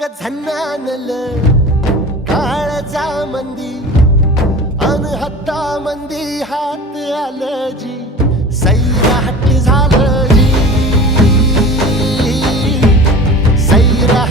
ग झन्नानल काळजा मंदी अन हत्ता मंदी हात आलं जी सैरा हट्ट झालं जी सैरा